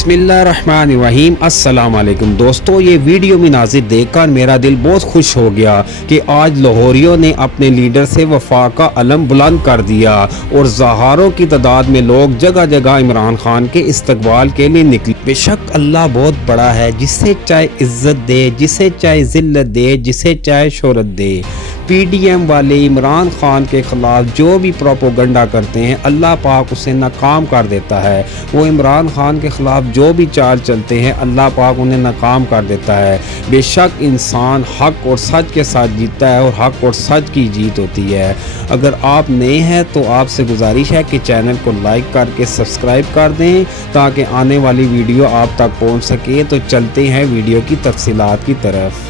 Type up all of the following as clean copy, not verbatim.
बिस्मिल्लाहिर्रहमानिर्रहीम अस्सलाम वालेकुम दोस्तों, ये वीडियो मुनाज़िर देखकर मेरा दिल बहुत खुश हो गया कि आज लाहौरियों ने अपने लीडर से वफा का अलम बुलंद कर दिया और हज़ारों की तादाद में लोग जगह जगह इमरान खान के इस्तकबाल के लिए निकले। बेशक अल्लाह बहुत बड़ा है, जिसे चाहे इज़्ज़त दे, जिसे चाहे ज़िल्लत दे, जिसे चाहे शोहरत दे। पीडीएम वाले इमरान खान के ख़िलाफ़ जो भी प्रोपोगंडा करते हैं, अल्लाह पाक उसे नाकाम कर देता है। वो इमरान खान के ख़िलाफ़ जो भी चाल चलते हैं, अल्लाह पाक उन्हें नाकाम कर देता है। बेशक इंसान हक़ और सच के साथ जीतता है और हक़ और सच की जीत होती है। अगर आप नए हैं तो आपसे गुजारिश है कि चैनल को लाइक करके सब्सक्राइब कर दें ताकि आने वाली वीडियो आप तक पहुँच सके। तो चलते हैं वीडियो की तफसीलात की तरफ।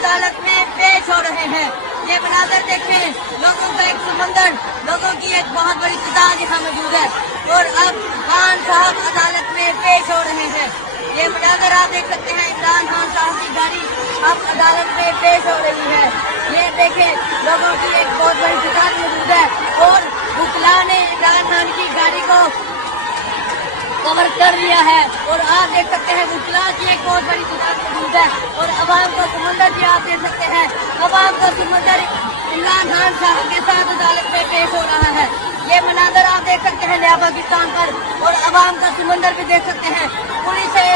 अदालत में पेश हो रहे हैं। ये मनाज़र देखें, लोगों का एक समंदर, लोगों की एक बहुत बड़ी तादाद यहाँ मौजूद है और अब खान साहब अदालत में पेश हो रहे हैं। ये मनाज़र आप देख सकते हैं, इमरान खान साहब की गाड़ी अब अदालत में पेश हो रही है। ये देखें, लोगों की एक बहुत बड़ी तादाद मौजूद है और वकीला ने इमरान खान की गाड़ी को कवर कर लिया है और आप देख सकते हैं वकीला की एक बहुत बड़ी तादाद मौजूद है और अवाम का समंदर भी आप देख सकते हैं। अवाम का समंदर इमरान खान साहब के साथ अदालत में पेश हो रहा है। ये मनाज़र आप देख सकते हैं नया पाकिस्तान पर और अवाम का समंदर भी देख सकते हैं। पुलिस से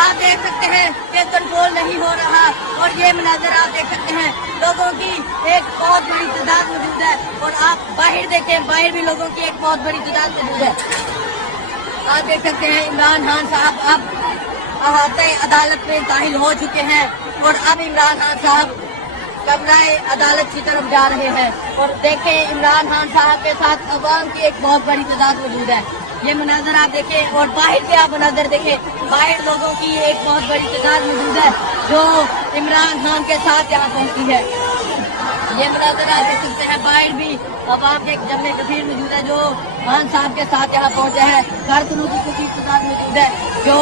आप देख सकते हैं कि कंट्रोल नहीं हो रहा और ये मनाज़र आप देख सकते हैं, लोगों की एक बहुत बड़ी तादाद मौजूद है और आप बाहर देखें, बाहर भी लोगों की एक बहुत बड़ी तादाद मौजूद है। आप देख सकते हैं इमरान खान साहब अब अहाते अदालत में दाखिल हो चुके हैं और अब इमरान खान साहब कमराए अदालत की तरफ जा रहे हैं और देखें इमरान खान साहब के साथ अवाम की एक बहुत बड़ी तादाद मौजूद है। ये मनाज़र आप देखें और बाहर के आप मनाज़र देखें, बाहर लोगों की एक बहुत बड़ी तादाद मौजूद है जो इमरान खान के साथ यहाँ पहुँची है। ये मनाज़र आप देख सकते हैं, बाहर भी अवाम के जमने कसीर मौजूद है जो खान साहब के साथ यहाँ पहुँचे हैं। कारकुनों की कुछ तादाद मौजूद है जो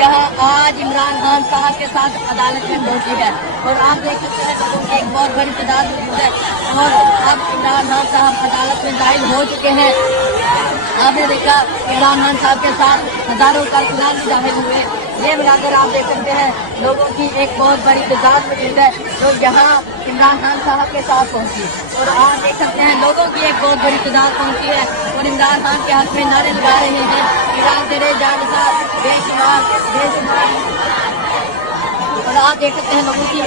यहाँ आज इमरान खान साहब के साथ अदालत में पहुँची है और आप देख सकते हैं लोगों की एक बहुत बड़ी तादाद मौजूद है और अब इमरान खान साहब अदालत में दाखिल हो चुके हैं। आपने देखा इमरान खान साहब के साथ हज़ारों कारकुनान भी दाखिल हुए। ये मिलाकर आप देख सकते हैं लोगों की एक बहुत बड़ी तादाद मौजूद है जो यहाँ इमरान खान साहब के साथ पहुँची और आप देख सकते हैं लोगों की एक बहुत बड़ी तादाद पहुँची है और इमरान खान के हाथ में नारे लगा रहे हैं, इमरान तेरे जानसार बेशुमार बेशुमार। और आप देख सकते हैं लोगों की